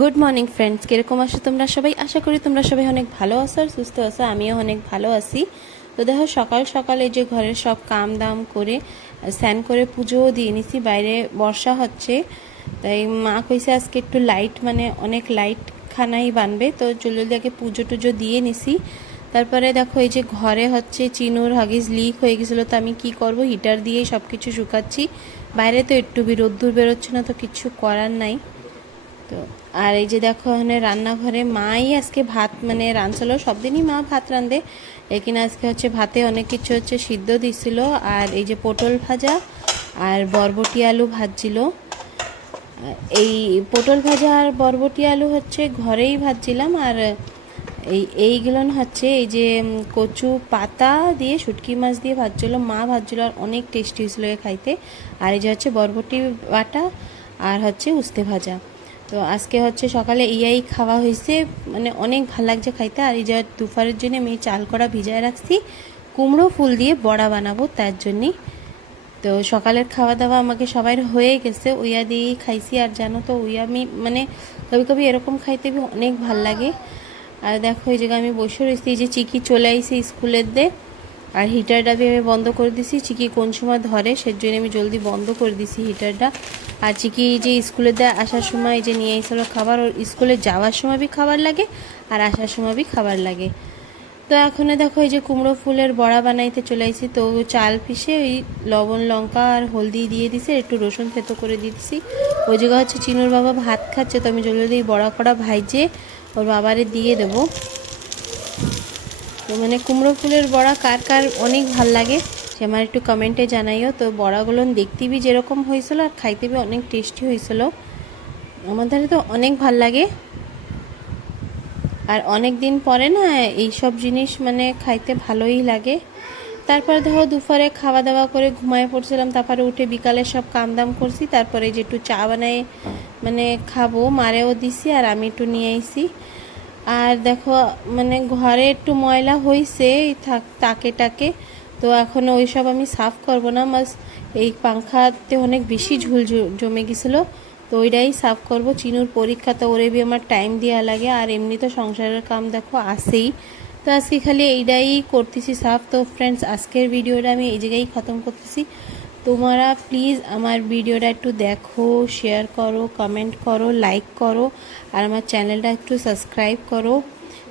Good morning friends, কিরকম আছো তোমরা সবাই? আশা করি তোমরা সবাই অনেক ভালো আছো আর সুস্থ আছো। আমিও অনেক ভালো আছি। তো দেখো, সকাল সকালে যে ঘরের সব কাম দাম করে স্নান করে পুজোও দিয়ে নিছি। বাইরে বর্ষা হচ্ছে, তাই মা কইছে আজকে একটু লাইট, মানে অনেক লাইট খানাই বানবে, তো জলদি আগে পুজো টুজো দিয়ে নিছি। তারপরে দেখো, এই যে ঘরে হচ্ছে চিনুর হাগিস লিক হয়ে গেছিলো, তো আমি কি করব, হিটার দিয়ে সব কিছু শুকাচ্ছি। বাইরে তো একটু রোদ্দুর বেরোচ্ছে না, তো কিছু করার নাই। তো আর এই যে দেখো, এখানে রান্নাঘরে মাই আজকে ভাত মানে রাঁধছিল। সব দিনই মা ভাত রাঁধে, লেকিন আজকে হচ্ছে ভাতে অনেক কিছু হচ্ছে সিদ্ধ দিছিল। আর এই যে পটল ভাজা আর বরবটি আলু ভাজছিল। এই পটল ভাজা আর বরবটি আলু হচ্ছে ঘরেই ভাজছিলাম। আর এইগুলো হচ্ছে এই যে কচু পাতা দিয়ে শুটকি মাছ দিয়ে ভাজছিল, মা ভাজছিল, আর অনেক টেস্টি হয়েছিল খাইতে। আর এই যে হচ্ছে বরবটি বাটা আর হচ্ছে উস্তে ভাজা। তো আজকে হচ্ছে সকালে ইয়াই খাওয়া হয়েছে, মানে অনেক ভালো লাগছে খাইতে। আর এই যে দুপুরের জন্য আমি চাল করা ভিজায় রাখছি, কুমড়ো ফুল দিয়ে বড়া বানাবো তার জন্যই। তো সকালের খাওয়া দাওয়া আমাকে সবাই হয়ে গেছে, উইয়া দিয়েই খাইছি। আর জানো তো, উইয়া আমি মানে কবি কবি এরকম খাইতে অনেক ভাল লাগে। আর দেখো, এই জায়গায় আমি বসে রয়েছি, এই যে চিকি চলে আইসি স্কুলের দিয়ে। আর হিটারটা আমি বন্ধ করে দিছি, চিকি কোন সময় ধরে সেজন্য আমি জলদি বন্ধ করে দিছি হিটারটা। আর চিকি যে স্কুলের দিয়ে আসার সময় এই যে নিয়ে এসেছিল খাবার, ওর স্কুলে যাওয়ার সময় বি খাবার লাগে আর আসার সময় বি খাবার লাগে। তো এখন দেখো, এই যে কুমড়ো ফুলের বড়া বানাইতে চলে আসছি। তো চাল পিষে ওই লবণ লঙ্কা আর হলদি দিয়ে দিছে, একটু রসুন থেতো করে দিচ্ছি। ওই জায়গা হচ্ছে চিনুর বাবা ভাত খাচ্ছে, তো আমি জলদি বড়া কড়া ভাইজে ওর বাবারে দিয়ে দেবো। তো মানে কুমড়ো ফুলের বড়া কার কার অনেক ভাল লাগে সে আমার একটু কমেন্টে জানাইও। তো বড়াগুলো দেখতে বি যেরকম হয়েছিল আর খাইতে বি অনেক টেস্টি হয়েছিল। আমাদের তো অনেক ভাল লাগে। আর অনেক দিন পরে না এইসব জিনিস মানে খাইতে ভালোই লাগে। তারপরে দেখো, দুপুরে খাওয়া দাওয়া করে ঘুমায় পড়ছিলাম, তারপরে উঠে বিকালে সব কাম দাম করছি। তারপরে যে একটু চা বানাই মানে খাবো, মারেও দিছি আর আমি একটু নিয়ে আইছি। আর দেখো, মানে ঘরে একটু ময়লা হয়েছে তাকে টাকে, তো এখন ওইসব আমি সাফ করব না, মাস এই পাংখাতে অনেক বেশি ঝুল জমে গেছিলো, তো ওইটাই সাফ করব। চিনুর পরীক্ষা, তো ওরে বি আমার টাইম দেওয়া লাগে। আর এমনি তো সংসারের কাম দেখো আসেই, তো আজকে খালি এইটাই করতেছি সাফ। তো ফ্রেন্ডস, আজকের ভিডিওটা আমি এই জায়গায় খতম করতেছি। তোমরা প্লিজ আমার ভিডিওটা একটু দেখো, শেয়ার করো, কমেন্ট করো, লাইক করো, আর আমার চ্যানেলটা একটু সাবস্ক্রাইব করো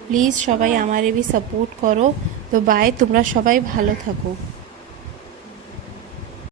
প্লিজ। সবাই আমার এবি সাপোর্ট করো। তো বাই, তোমরা সবাই ভালো থাকো।